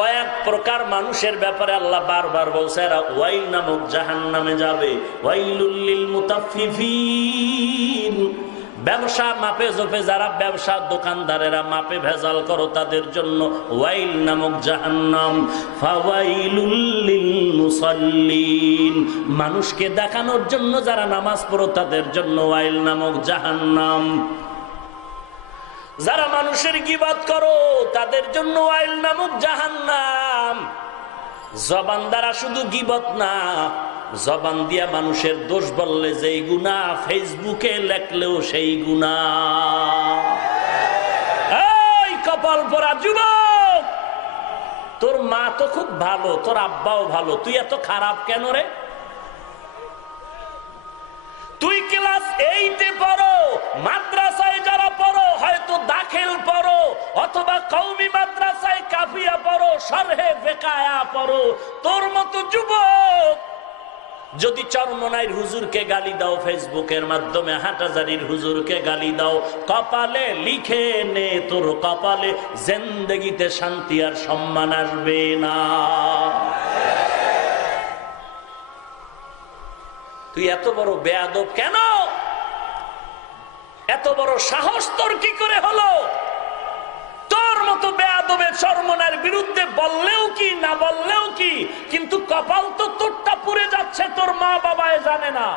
কয়েক প্রকার মানুষের ব্যাপারে আল্লাহ বারবার বলছে এরা ওয়াইল নামক জাহান্নামে যাবে। ওয়াইলুল লিল মুতাফফিফিন, ব্যবসা মাপে জোপে যারা ব্যবসা দোকানদারেরা মাপে ভেজাল করো তাদের জন্য ওয়াইল নামক জাহান্নাম। ফাওয়াইলুল লিল মুসাল্লিন, মানুষকে দেখানোর জন্য যারা নামাজ পড়ো তাদের জন্য ওয়াইল নামক জাহান্নাম। যারা মানুষের গীবত করো তাদের জন্য ওয়াইল নামক জাহান্নাম। জবান দ্বারা শুধু গীবত না, জবান দিয়া মানুষের দোষ বললে যেই গুনাহ, ফেসবুকে লেখলেও সেই গুনাহ। এই কপাল পরা যুবক, তোর মা তো খুব ভালো, তোর আব্বাও ভালো, তুই এত খারাপ কেন রে? তুই ক্লাস 8-এ পড়ো, মাদ্রাসায় যারা পড়ো হয়তো দাখিল পড়ো অথবা কওমি মাদ্রাসায় কাফিয়া পড়ো, শরহে ফিকায়া পড়ো, তোর মতো যুবক যদি চরমনাইর হুজুরকে গালি দাও, ফেসবুকের মাধ্যমে হাটহাজারীর হুজুরকে গালি দাও, কপালে লিখে নে তোর কপালে জিন্দেগিতে শান্তি আর সম্মান আসবে না। তুই এত বড় বেয়াদব কেন? এত বড় সাহস তোর কি করে হলো? তোর মতো বেয়াদবের চরমনার বিরুদ্ধে বললেও কি না বললেও কি, কিন্তু কপাল তো তোরটা পুড়ে যাচ্ছে, তোর মা বাবায় জানে না।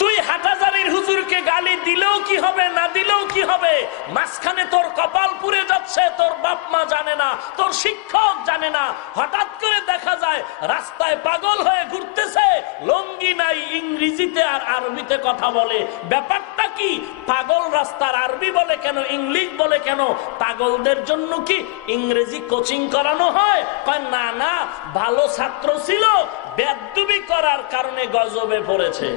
তুই হাটহাজারীর হুজুরকে গালি দিলেও কি হবে না দিলেও কি হবে, মাঝখানে তোর কপাল পুড়ে যাচ্ছে, তোর বাপ মা জানে না, তোর শিক্ষক জানে না। হঠাৎ করে দেখা যায় রাস্তায় পাগল হয়ে ঘুরতেছে, লঙ্গি নাই, ইংরেজিতে আর আরবিতে কথা বলে। ব্যাপারটা কি? পাগল রাস্তার আরবি বলে কেন, ইংলিশ বলে কেন? পাগলদের জন্য কি ইংরেজি কোচিং করানো হয়? কয় না না, ভালো ছাত্র ছিল, বেয়াদবি করার কারণে গজবে পড়েছে।